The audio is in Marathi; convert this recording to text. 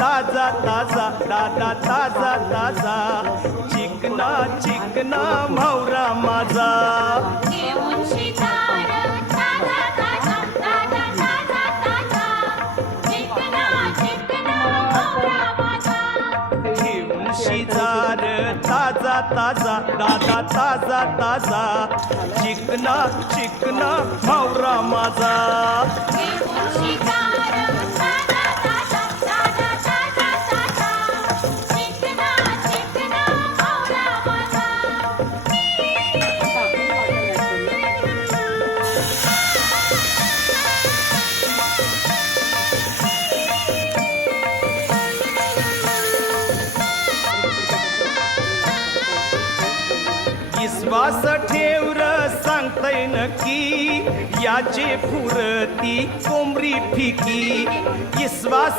ताजा ताजा दादा ताजा ताजा चिकना चिकना म्हावरा माझा घेऊन शिकार ताजा ताजा दादा ताजा ताजा चिकना चिकना म्हावरा माझा घेऊन शिजार ताजा ताजा दादा ताजा ताजा चिकना चिकना म्हावरा माझा घेऊन शिकार ताजा ताजा दादा ताजा ताजा चिकना चिकना म्हावरा माझा विश्वास ठेवर सांगतय नक्की याचे फुरती कोंबरी फिकी विश्वास